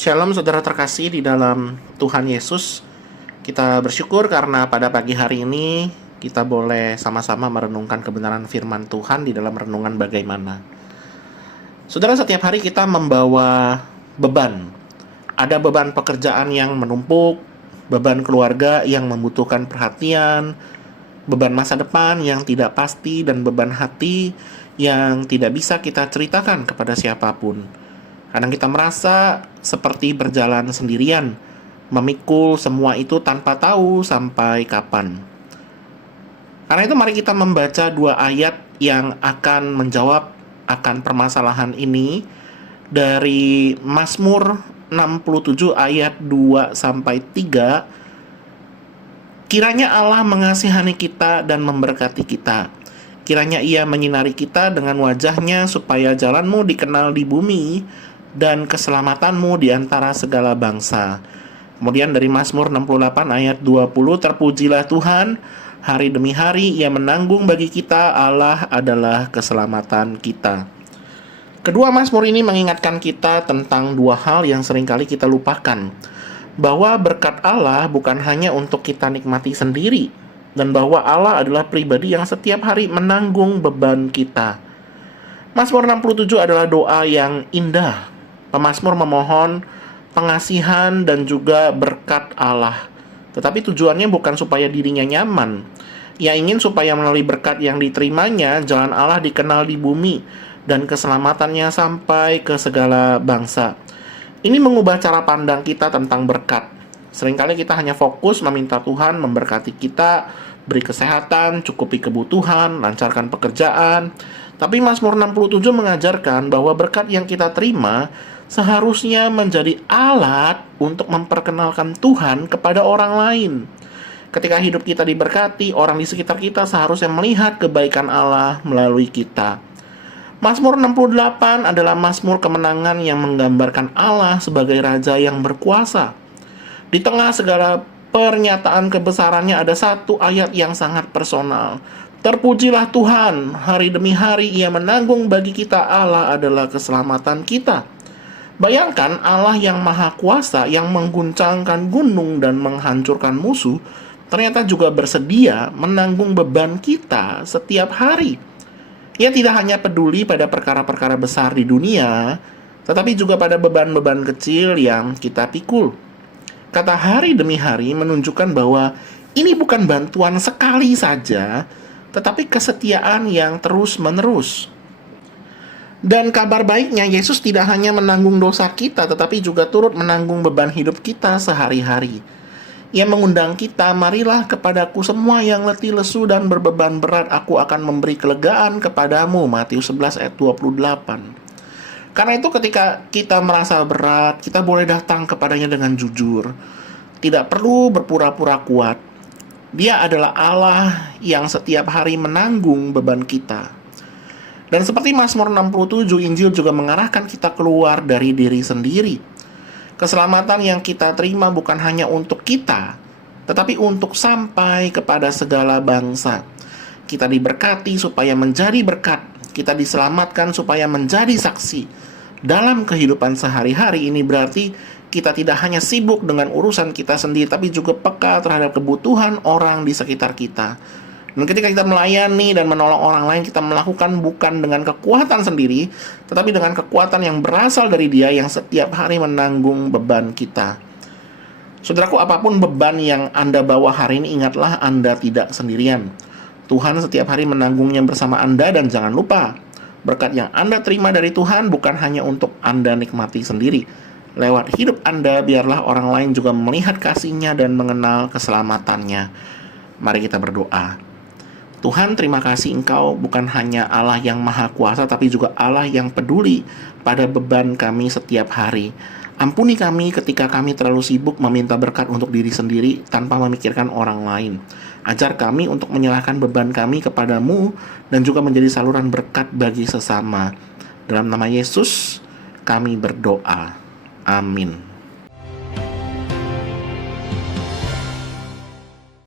Shalom saudara terkasih di dalam Tuhan Yesus. Kita bersyukur karena pada pagi hari ini kita boleh sama-sama merenungkan kebenaran firman Tuhan di dalam renungan bagaimana. Saudara, setiap hari kita membawa beban. Ada beban pekerjaan yang menumpuk, beban keluarga yang membutuhkan perhatian, beban masa depan yang tidak pasti, dan beban hati yang tidak bisa kita ceritakan kepada siapapun. Kadang kita merasa seperti berjalan sendirian, memikul semua itu tanpa tahu sampai kapan. Karena itu mari kita membaca dua ayat yang akan menjawab akan permasalahan ini dari Mazmur 67 ayat 2 sampai 3. Kiranya Allah mengasihani kita dan memberkati kita. Kiranya Ia menyinari kita dengan wajah-Nya supaya jalanmu dikenal di bumi dan keselamatanmu di antara segala bangsa. Kemudian dari Mazmur 68 ayat 20, terpujilah Tuhan, hari demi hari Ia menanggung bagi kita, Allah adalah keselamatan kita. Kedua Mazmur ini mengingatkan kita tentang dua hal yang seringkali kita lupakan, bahwa berkat Allah bukan hanya untuk kita nikmati sendiri, dan bahwa Allah adalah pribadi yang setiap hari menanggung beban kita. Mazmur 67 adalah doa yang indah. Pemazmur memohon pengasihan dan juga berkat Allah. Tetapi tujuannya bukan supaya dirinya nyaman. Ia ingin supaya melalui berkat yang diterimanya, jalan Allah dikenal di bumi dan keselamatannya sampai ke segala bangsa. Ini mengubah cara pandang kita tentang berkat. Seringkali kita hanya fokus meminta Tuhan memberkati kita, beri kesehatan, cukupi kebutuhan, lancarkan pekerjaan. Tapi Mazmur 67 mengajarkan bahwa berkat yang kita terima seharusnya menjadi alat untuk memperkenalkan Tuhan kepada orang lain. Ketika hidup kita diberkati, orang di sekitar kita seharusnya melihat kebaikan Allah melalui kita. Mazmur 68 adalah mazmur kemenangan yang menggambarkan Allah sebagai Raja yang berkuasa. Di tengah segala pernyataan kebesarannya ada satu ayat yang sangat personal. Terpujilah Tuhan, hari demi hari Ia menanggung bagi kita, Allah adalah keselamatan kita. Bayangkan Allah yang maha kuasa, yang mengguncangkan gunung dan menghancurkan musuh, ternyata juga bersedia menanggung beban kita setiap hari. Ia tidak hanya peduli pada perkara-perkara besar di dunia, tetapi juga pada beban-beban kecil yang kita pikul. Kata hari demi hari menunjukkan bahwa ini bukan bantuan sekali saja, tetapi kesetiaan yang terus-menerus. Dan kabar baiknya, Yesus tidak hanya menanggung dosa kita, tetapi juga turut menanggung beban hidup kita sehari-hari. Ia mengundang kita, marilah kepadaku semua yang letih lesu dan berbeban berat, aku akan memberi kelegaan kepadamu. Matius 11 ayat 28. Karena itu ketika kita merasa berat, kita boleh datang kepadanya dengan jujur. Tidak perlu berpura-pura kuat. Dia adalah Allah yang setiap hari menanggung beban kita. Dan seperti Mazmur 67, Injil juga mengarahkan kita keluar dari diri sendiri. Keselamatan yang kita terima bukan hanya untuk kita, tetapi untuk sampai kepada segala bangsa. Kita diberkati supaya menjadi berkat. Kita diselamatkan supaya menjadi saksi. Dalam kehidupan sehari-hari ini berarti kita tidak hanya sibuk dengan urusan kita sendiri, tapi juga peka terhadap kebutuhan orang di sekitar kita. Dan ketika kita melayani dan menolong orang lain, kita melakukan bukan dengan kekuatan sendiri, tetapi dengan kekuatan yang berasal dari Dia yang setiap hari menanggung beban kita. Saudaraku, apapun beban yang Anda bawa hari ini, ingatlah Anda tidak sendirian. Tuhan setiap hari menanggungnya bersama Anda, dan jangan lupa, berkat yang Anda terima dari Tuhan bukan hanya untuk Anda nikmati sendiri. Lewat hidup Anda, biarlah orang lain juga melihat kasih-Nya dan mengenal keselamatannya. Mari kita berdoa. Tuhan, terima kasih Engkau bukan hanya Allah yang maha kuasa, tapi juga Allah yang peduli pada beban kami setiap hari. Ampuni kami ketika kami terlalu sibuk meminta berkat untuk diri sendiri tanpa memikirkan orang lain. Ajar kami untuk menyerahkan beban kami kepadamu dan juga menjadi saluran berkat bagi sesama. Dalam nama Yesus kami berdoa. Amin.